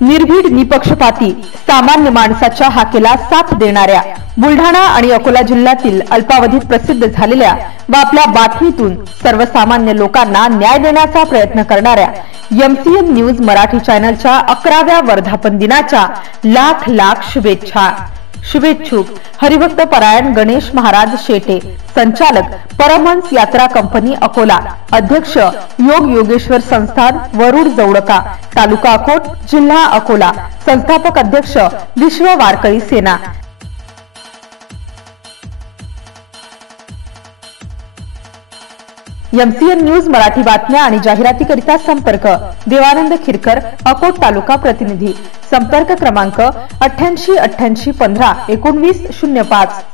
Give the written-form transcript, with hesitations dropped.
निर्भीड निपक्षपाती सामान्य माणसाच्या हाकेला साथ देणाऱ्या बुलढाणा आणि अकोला जिल्ह्यातील अल्पावधीत प्रसिद्ध झालेल्या व आपल्या बातमीतून सर्वसामान्य लोकांना न्याय देण्याचा प्रयत्न करणाऱ्या एमसीएन न्यूज मराठी चॅनलच्या 11व्या वर्धापन दिनाच्या लाख लाख शुभेच्छा। शुभेच्छुक हरिभक्त परायण गणेश महाराज शेटे, संचालक परमहंस यात्रा कंपनी अकोला, अध्यक्ष योग योगेश्वर संस्थान वरुड जवळका, तालुका अकोट, जिल्हा अकोला, संस्थापक अध्यक्ष विश्व वारकरी सेना। एमसीएन न्यूज मराठी बातम्या आणि जाहिरातीकरिता संपर्क देवानंद खिरकर, अकोट तालुका प्रतिनिधी, संपर्क क्रमांक 88 88 15 19 05।